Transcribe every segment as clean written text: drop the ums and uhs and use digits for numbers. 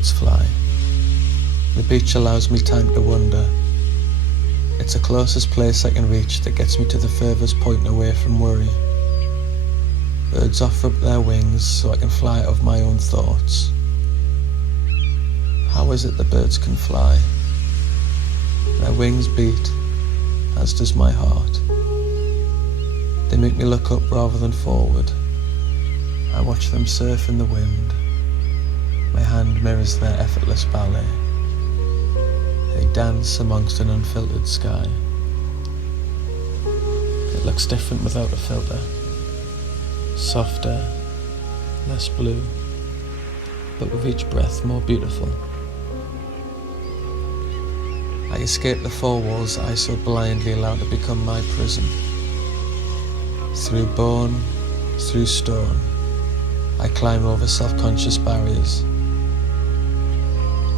birds fly. The beach allows me time to wonder. It's the closest place I can reach that gets me to the furthest point away from worry. Birds offer up their wings so I can fly out of my own thoughts. How is it the birds can fly? Their wings beat, as does my heart. They make me look up rather than forward. I watch them surf in the wind. My hand mirrors their effortless ballet. They dance amongst an unfiltered sky. It looks different without a filter. Softer, less blue, but with each breath more beautiful. I escape the four walls I so blindly allowed to become my prison. Through bone, through stone, I climb over self-conscious barriers.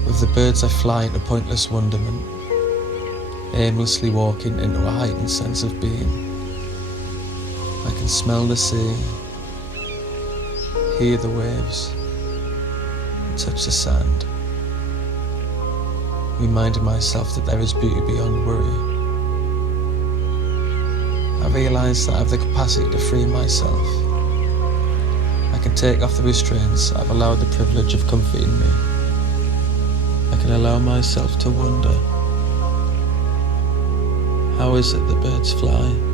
With the birds I fly into pointless wonderment, aimlessly walking into a heightened sense of being. I can smell the sea, hear the waves, and touch the sand, reminding myself that there is beauty beyond worry. I realise that I have the capacity to free myself. I can take off the restraints I've allowed the privilege of comforting me. I can allow myself to wonder. How is it the birds fly?